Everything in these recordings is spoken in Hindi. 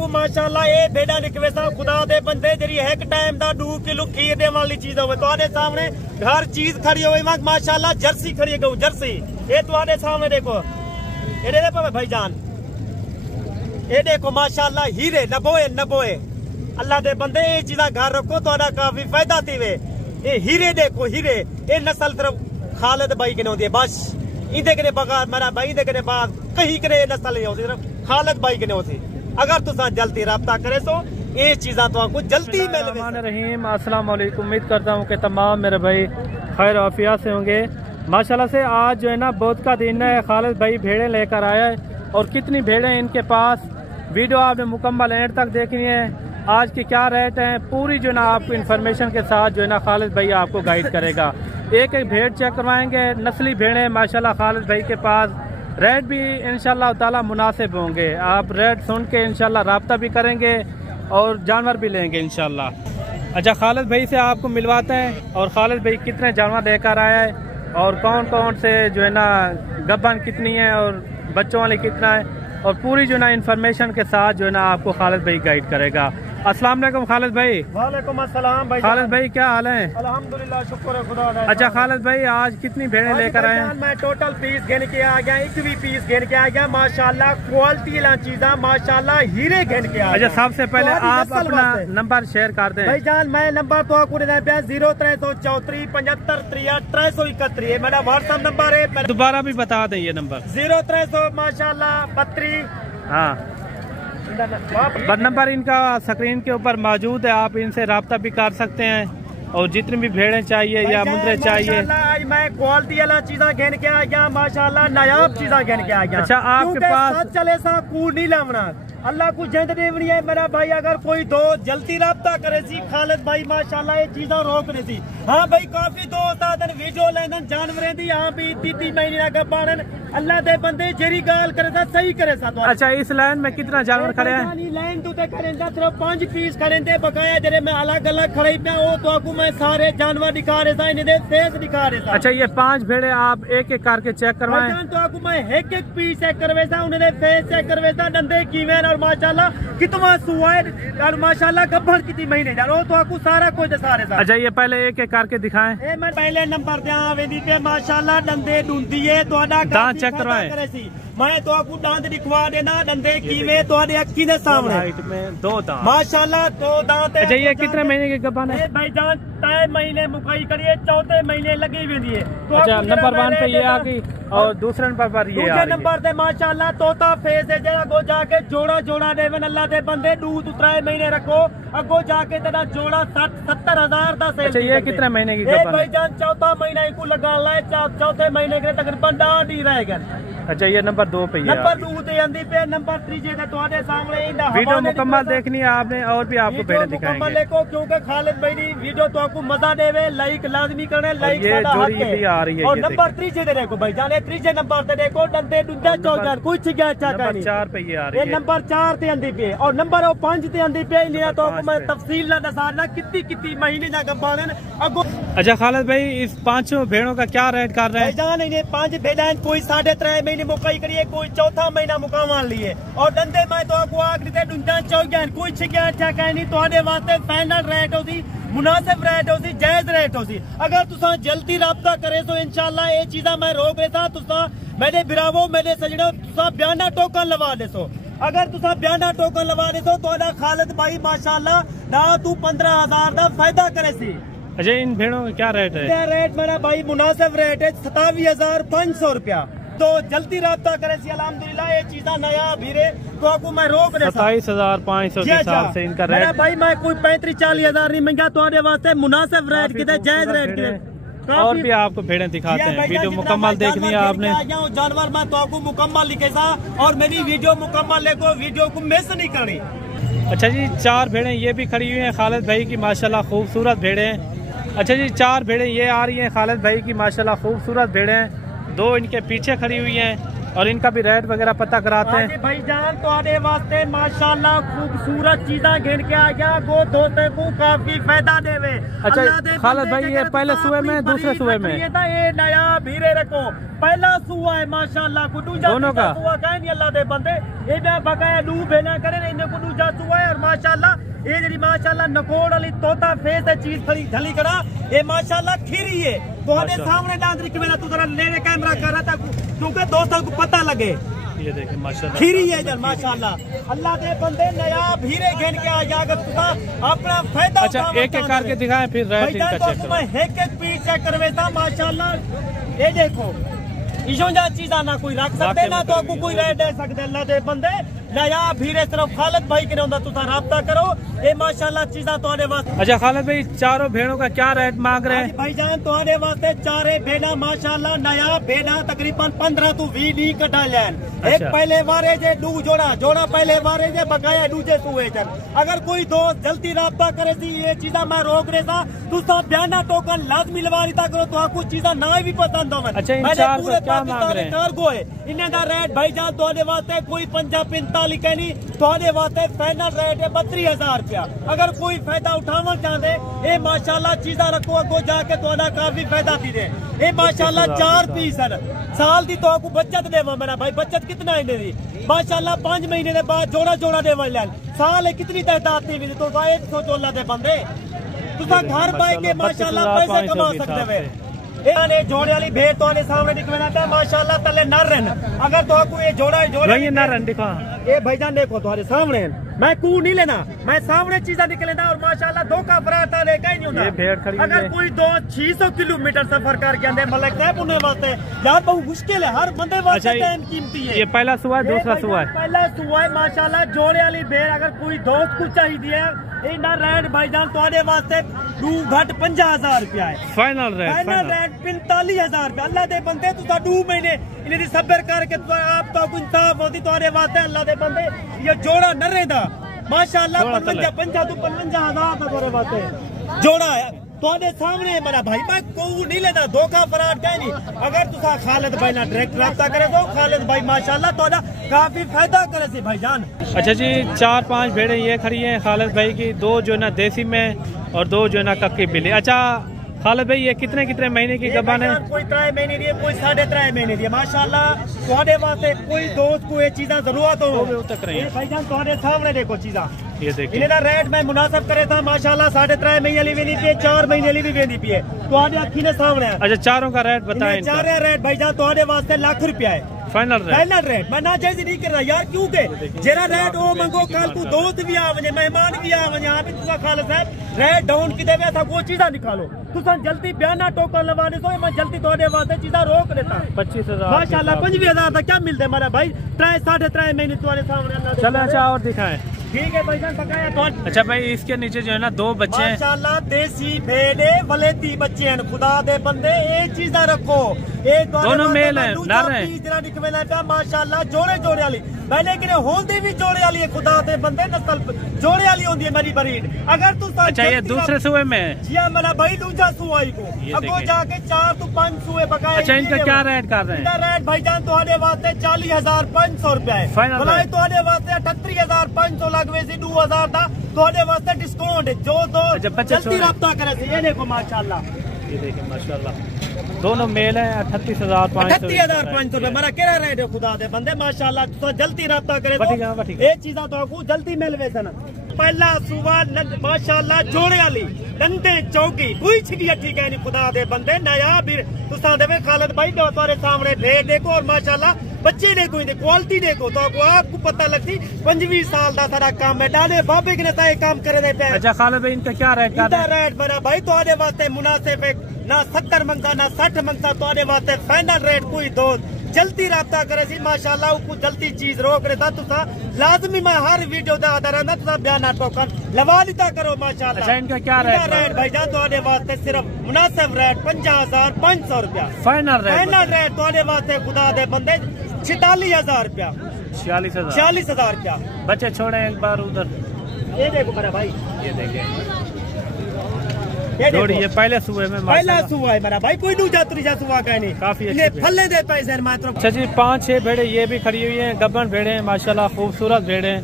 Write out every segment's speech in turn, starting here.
को माशाल्लाह ये भेड़ा निकवेसा खुदा दे बंदे जरी एक टाइम दा 2 किलो खीर दे वाली चीज होवे तुहाडे सामने हर चीज खड़ी होवे माशाल्लाह जर्सी खड़ी है गऊ जर्सी ये तुहाडे सामने देखो ये दे पे भाईजान ये देखो माशाल्लाह हीरे नबोए अल्लाह दे बंदे ये चीजा घर रखो तुहाडा काफी फायदा थीवे ये हीरे देखो हीरे ये नस्ल तरफ खालिद भाई के होती है बस इंदे के बगैर मेरा भाई इंदे के बाद कहीं करे नस्ल नहीं होती सिर्फ खालिद भाई के होती अगर तुसा जल्दी राब्ता करे तो ये चीज़ा तो आपको जल्दी मिल रहीम अस्सलाम वालेकुम। उम्मीद करता हूँ कि तमाम मेरे भाई खैर आफिया से होंगे। माशाल्लाह से आज जो है ना बहुत का दिन है। खालिद भाई भेड़ें लेकर आया है और कितनी भेड़ें इनके पास वीडियो आपने मुकम्मल एंड तक देखनी है। आज के क्या रेट हैं पूरी जो ना आपको इन्फॉर्मेशन के साथ जो है ना खालिद भाई आपको गाइड करेगा। एक एक भेड़ चेक करवाएंगे। नस्ली भेड़ें माशाल्लाह खालिद भाई के पास रेट भी इंशाल्लाह ताला मुनासिब होंगे। आप रेट सुन के इंशाल्लाह राब्ता भी करेंगे और जानवर भी लेंगे इंशाल्लाह। अच्छा खालिद भाई से आपको मिलवाते हैं और खालिद भाई कितने जानवर लेकर आया है और कौन कौन से जो है ना गब्बन कितनी है और बच्चों वाले कितना है और पूरी जो ना इन्फॉर्मेशन के साथ जो है ना आपको खालिद भाई गाइड करेगा। अस्सलाम वालेकुम खालिद भाई। वालेकुम अस्सलाम भाई। खालिद भाई क्या हाल है? अल्हम्दुलिल्लाह शुक्र है खुदा का। अच्छा खालिद भाई आज कितनी भेड़ें लेकर आए हैं? मैं टोटल पीस गिन के आ गया एक भी पीस गिन के आ गया माशाल्लाह क्वालिटी वाला चीज़ा माशाल्लाह हीरे गिन के आ गया। अच्छा सबसे पहले आप अपना नंबर शेयर कर दें भाईजान। मैं नंबर तो आपको देना पे 0334 75 63 371 मेरा व्हाट्सएप नंबर है। दोबारा भी बता दें ये नंबर 0300 माशाल्लाह 32। हाँ नंबर इनका स्क्रीन के ऊपर मौजूद है। आप इनसे रब्ता भी कर सकते हैं और जितनी भी भेड़ें चाहिए या मुद्रे चाहिए। आज मैं क्वालिटी वाला चीज़ा गिन के आ गया माशाल्लाह नायाब चीज़ा गिन के आ गया। अच्छा आपके पास चले सा कूड़ नहीं लावना अल्लाह को जिंद देवनी है मेरा भाई। अगर कोई दो जल्दी रब्ता करे सी खालिद भाई माशाल्लाह ये चीज़ा रोकने सी। हाँ भाई काफी दोस्त आदन वीडियो लेन जानवरें दी हाँ भी 3 महीने गब्बान अल्लाह दे बंदे जेरी गाल करे सा सही करे सा। अच्छा इस लाइन में कितना जानवर खड़े हैं? लाइन तो करेंदा सिर्फ 5 पीस करेंदे बकाया जरे मैं अलग अलग खड़े पे वो तो आपको मैं सारे जानवर दिखा रहे था इन्हें फेस दिखा रहे था। अच्छा ये 5 भेड़े आप एक एक करके चेक करवाएं तो आपको मैं एक एक पीस चेक करवेसा उन्हें फेस चेक करवेसा डंडे कीवें और माशाल्लाह कितना सुआ है और माशाल्लाह गब्बर कितनी महीने जा वो तो आपको सारा कुछ दिखा रहे था। अच्छा ये पहले एक एक करके दिखाएं। मैं पहले नंबर दिया वेदी पे माशाल्लाह डंडे ढूंढी है तो दांत चेक करवाएं। मैं तो आपको दांत दिखवा देना डंडे कीवे तो अक्की ने सामने में 2 दांत माशाल्लाह 2 दांत। अच्छा ये कितने महीने के गब्बान है? भाईजान 3 महीने मुकाई करिए 4थे महीने लगी हुई है। तो अच्छा नंबर 1 पे ये आ गई और दूसरे नंबर पर ये आ गई। नंबर पे माशाल्लाह तोता फेस है जरा गो जाके जोड़ा देवन अल्लाह दे बंदे दूध 3 महीने रखो अगो जाके तेरा जोड़ा 60-70 हजार का सेल। अच्छा ये कितने महीने की गब्बान है? भाईजान 4था महीना इनको लगा लाए 4थे महीने के तकरीबन डांट ही रहेगा। अच्छा ये नंबर 2 पे नंबर 2 ते आंदी पे नंबर 3 जे तुम्हारे सामने इंदा वीडियो मुकम्मल देखनी है आपने और भी आपको भेड़ें दिखाएंगे। देखो क्योंकि खालिद भाई दी वीडियो तो आपको मजा देवे लाइक लाजमी करने लाइक साडा हक है। आ रही है और नंबर 3 जे देखो भाई जाने 3 जे नंबर ते देखो डंडे डुंडा चौजान कुछ गया अच्छा का नहीं। 4 पे ये आ रही है। नंबर 4 ते आंदी पे और नंबर 5 ते आंदी पे लिया तो आपको मैं तफसील ना दसाना कितनी महीने ना गब्बान अगो। अच्छा खालिद भाई इस 5 भेड़ों का क्या रेट कर रहे हैं? जान इन्हें 5 भेड़ां कोई 3.5 महीने मुकाई करिए कोई 4था महीना मुकामान लिए और डंडे मैं तो आपको आखिरी ते डुंडा चौजान कोई छिया अच्छा का नहीं तो वास्ते फाइनल रेट होती मुनासिब रेट होती जायज रेट होती। अगर तुसा जल्दी राब्ता करे तो इंशाल्लाह ये चीज़ा मैं रोक देता तुसा मेरे बिरावो मेरे सजड़ो तुसा बयाना टोकन लगा देसो। अगर तुसा बयाना टोकन लगा देसो तो खालिद भाई माशाल्लाह ना तू 15,000 का फायदा करे सी। अच्छा इन भेड़ों का क्या रेट है? रेट मेरा भाई मुनासिब रेट है 27,500 रुपया। तो जल्दी राब्ता करे सी अल्हम्दुलिल्लाह ये चीज़ा नया भीरे तो आपको मैं रोक दे 27,500 के हिसाब से इनका रेट। भाई मैं कोई 35-40 हजार नहीं महंगा तो वास्ते मुनासिब रेट कितने जायज रेट कितने। और भी आपको भेड़ें दिखाते हैं वीडियो मुकम्मल देखनी है आपने। जानवर मैं तो आपको मुकम्मल लिखेगा और मेरी वीडियो मुकम्मल लेको वीडियो को मिस नहीं करनी। अच्छा जी 4 भेड़ें ये भी खड़ी हुई हैं खालिद भाई की माशाल्लाह खूबसूरत भेड़ें। अच्छा जी 4 भेड़ें ये आ रही हैं खालिद भाई की माशाल्लाह खूबसूरत भेड़ें। 2 इनके पीछे खड़ी हुई हैं और इनका भी रेट वगैरह पता कराते हैं। भाईजान तो आने वास्ते माशाल्लाह खूबसूरत चीज़ा गिन के आ गया गो दोते को काफी फायदा देवे। अच्छा खालिद भाई ये पहले सुबह में दूसरे सुबह में ये नया भीरे रखो पहला सुआ है माशाल्लाह को दूजा दोनों का सुआ का नहीं अल्लाह दे बंदे ये मैं बकाया लू भेना करे इन्हें को दूजा माशाल्लाह ये जी माशाल्लाह नकोड़ वाली तोता फेस है चीज खड़ी झली करा ये माशाल्लाह खीरी है तुम्हारे सामने डांस रिक में तू जरा लेने कैमरा कर रहा था क्योंकि दोस्तों को पता लगे ये देखे माशाल्लाह खीरी है जन माशाल्लाह अल्लाह दे बंदे नया भीरे घेन के आ जाकर तुसा अपना फायदा अच्छा एक एक करके दिखाएं फिर रेट इनका चेक करो एक एक पीस चेक करवेता माशाल्लाह ये देखो इशों जा चीज़ा ना कोई रख सकते ना तो आपको कोई रेट दे सकते अल्लाह दे बंदे नया भीरे सिर्फ खालिद भाई के होंदा तुसा राब्ता करो ये माशाल्लाह चीज़ा तोड़े वास्ते। अच्छा खालिद भाई चारों भेड़ों का क्या रेट मांग रहे हैं भाईजान तोड़े वास्ते चारे भेड़ा माशाल्लाह नया भेड़ा तकरीबन 15 तो 20 नी कटा जान एक पहले वारे जे दू जोड़ा पहले वारे जे बकाया दूजे सुए जन अगर कोई दोस्त जल्दी राब्ता करे सी ये चीज़ा मैं रोक रहे था तुसा बयाना टोकन लाजमी लवारी ता करो तो कुछ चीज़ा ना भी पसंद हो। अच्छा इन चार का क्या मांग रहे हैं कार्गो है इन्हें दा रेट भाईजान तोड़े वास्ते कोई 45 कहनी तोड़े वास्ते फाइनल रेट है 32,000 रुपया अगर कोई फायदा उठाना चाहते ये माशाल्लाह चीज़ा रखो अगो जाके तोड़ा काफी फायदा थी दे ये माशाल्लाह 4 पीस है साल की तो आपको बचत देवा मेरा भाई बचत कितना है दी माशाल्लाह 5 महीने के बाद जोड़ा दे लैन साल है कितनी तादाद थी तो 116 दे बंदे तुसा घर पाए के माशाल्लाह पैसे कमा सकते वे ये जोड़े वाली भेड़ तो सामने दिखना था माशाल्लाह तले नर रहन अगर तो आपको ये जोड़ा नर दिखा ये भाईजान देखो तुम्हारे सामने मैं कू नहीं लेना मैं सामने चीज़ा निकलेना और माशाल्लाह दो का फराता लेका ही नहीं होता अगर कोई 600 किलोमीटर सफर करके आंदे मलक साहब उन्हें वास्ते यार बहुत मुश्किल है हर बंदे वास्ते टाइम कीमती है। ये पहला सुआ है दूसरा सुआ है पहला सुआ है माशाल्लाह जोड़े वाली भेड़ अगर कोई दोस्त को चाहिए है इना रेट भाईजान तुम्हारे वास्ते 50,000 रुपया है फाइनल रेट 45,000 रुपया अल्लाह दे बंदे तुसा 2 महीने इन्हें सबर करके आप तो इंसाफ होती तुम्हारे वास्ते अल्लाह दे बंदे ये जोड़ा न रहता माशाल्लाह 55,000 तुम्हारे वास्ते जोड़ा है तुम्हारे सामने मेरा भाई मैं को नहीं लेना धोखा फराड कह नहीं अगर तुसा खालिद भाई ना डायरेक्ट राब्ता करे तो खालिद भाई माशाल्लाह तोड़ा काफी फायदा करे सी भाईजान। अच्छा जी 4-5 भेड़े ये खड़ी हैं खालिद भाई की 2 जो ना देसी में और 2 जो ना कक्की बिल्ली। अच्छा खालिद भाई ये कितने महीने की गबान है कोई 3 महीने दी कोई 3.5 महीने दी माशाल्लाह तुम्हारे वास्ते कोई दोस्त को ये चीज़ा जरूरत हो तक रही है भाईजान तुम्हारे सामने देखो चीज़ा ये देखिए इन्हें रेट मैं मुनासिब करे था माशाल्लाह 3.5 महीने ली भी 4 महीने ली भी वेंदी पी है तुम्हारे अखी ने सामने है। अच्छा चारों का रेट बताएं चारों रेट भाईजान तुम्हारे वास्ते ₹1,00,000 है फाइनल रेट मैं ना जायज नहीं कर रहा यार क्योंकि जेरा रेट ओ मंगो कल को दोस्त भी आवे मेहमान भी आवे यहाँ पे तुसा खालिद साहब रेट डाउन की देवे था वो चीज़ा निकालो तुसा जल्दी बयाना टोकन लवाने सो मैं जल्दी तोड़े वास्ते चीज़ा रोक देता 25,000 माशाल्लाह 25,000 तक क्या मिलते हमारा भाई 3.5 महीने तुम्हारे सामने चलो अच्छा और दिखाएं ठीक है भाईजान पकाया तो अच्छा भाई इसके नीचे जो है ना 2 बच्चे हैं माशाल्लाह देसी भेड़े वलेती बच्चे हैं खुदा दे बंदे एक चीज रखो एक दोनों मेल हैं नर हैं माशाल्लाह जोड़े वाली मैंने कि होंदी भी जोड़े वाली है खुदा दे बंदे नस्ल जोड़े वाली होंदी है मेरी बरीड अगर तू अच्छा ये दूसरे सुए में जी मेरा भाई दूसरा सुआई को अगो जाके 4 तो 5 सुए बकाए। अच्छा इनका क्या रेट कर रहे हैं रेट भाईजान तुम्हारे वास्ते 40,500 रुपया है फाइनल तुम्हारे वास्ते 38,500 लगवे से 2,000 था तुम्हारे वास्ते डिस्काउंट है जो दो जल्दी राब्ता करे से ये देखो माशाल्लाह ये देखिए माशाल्लाह दोनों मेल हैं 38,500 रुपये मेरा क्या रेट है खुदा दे बंदे माशाल्लाह तो जल्दी राब्ता करे तो ये चीज़ा तो आपको जल्दी मिलवे सन पहला सुबह माशाल्लाह जोड़े वाली डंडे चौकी कोई छिड़ी ठीक है नहीं खुदा दे बंदे नया भी तुसा देवे खालिद भाई तुम्हारे सामने भेड़ देखो और माशाल्लाह बच्चे देखो इनकी क्वालिटी देखो तो आपको पता लगती 25 साल का सारा काम है डाले बाबे के नेता काम करे देते हैं। अच्छा खालिद भाई इनका क्या रेट का रेट मेरा भाई तुम्हारे वास्ते मुनासिब है ना 70 मंगता ना 60 मंगता तुम्हारे वास्ते फाइनल रेट कोई दोस्त जल्दी राब्ता करे सी माशाल्लाह को जल्दी चीज रोक रहा तुसा लाजमी मैं हर वीडियो का आधा रहना तुसा बयाना टोकन लवा लिता करो माशाल्लाह। अच्छा इनका क्या रेट भाईजान तुम्हारे वास्ते सिर्फ मुनासिब रेट 50,500 रुपया फाइनल रेट तुम्हारे वास्ते खुदा दे बंदे 46,000 रुपया 46,000 रुपया। बच्चे छोड़े एक बार उधर ये देखो मेरा भाई ये देखिए ये पहले सुबह में पहला सुबह है मेरा भाई कोई दूसरा तीसरा सुबह का नहीं काफी फले दे पैसे मात्र। अच्छा जी 5-6 भेड़े ये भी खड़ी हुई हैं गब्बन भेड़े हैं माशाल्लाह खूबसूरत भेड़े हैं।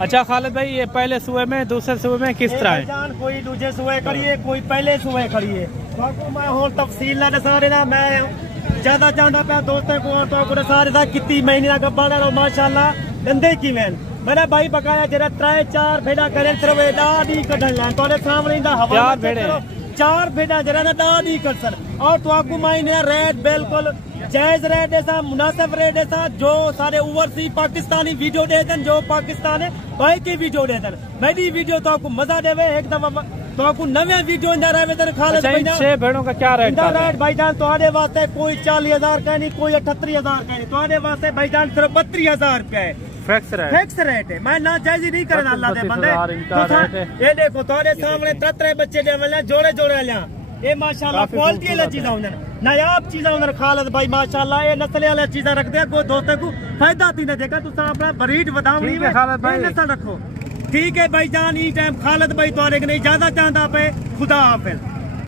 अच्छा खालिद भाई ये पहले सुबह में दूसरे सुबह में किस तरह है कोई दूसरे सुबह खड़ी है कोई पहले सुबह खड़ी है मैं और तफसील ना दसा देना मैं ज्यादा चाहता पाया दोस्तों को सारे कितनी महीने का गब्बन है माशाल्लाह धंधे की मैन मैंने भाई बकाया जरा 3-4 भेड़ा करें सिर्फ दादी कढ़न लैन तो सामने इंदा हवाला 4 भेड़े 4 भेड़ा जरा ना दादी कर सर और तो आपको मायने रेट बिल्कुल जायज रेट ऐसा मुनासिब रेट ऐसा जो सारे ओवरसीज पाकिस्तानी वीडियो दे दें जो पाकिस्तान है भाई की वीडियो दे दें मेरी वीडियो तो आपको मजा देवे एक दफा तो आपको नवे वीडियो इंदर आवे तेरे खालिद भाई 6 भेड़ों का क्या रेट इंदा रेट भाईजान तुम्हारे वास्ते कोई 40,000 का नहीं कोई 78,000 का नहीं तुम्हारे वास्ते भाईजान सिर्फ 32,000 रुपया है फिक्स रेट है मैं ना जायज नहीं करना अल्लाह दे बंदे ये देखो तुम्हारे सामने 3 बच्चे दे वाले जोड़े जोड़े लिया ये माशाल्लाह क्वालिटी वाली चीज़ होंगे नायाब चीज़ होंगे खालिद भाई माशाल्लाह ये नस्ल वाली चीज़ें रखते हैं कोई दोस्तों को फायदा तीन देगा तुम अपना ब्रीड वधावनी में नस्ल रखो ठीक है भाईजान ई टाइम खालिद भाई तुम्हारे नहीं ज्यादा चाहता पे खुदा हाफिज।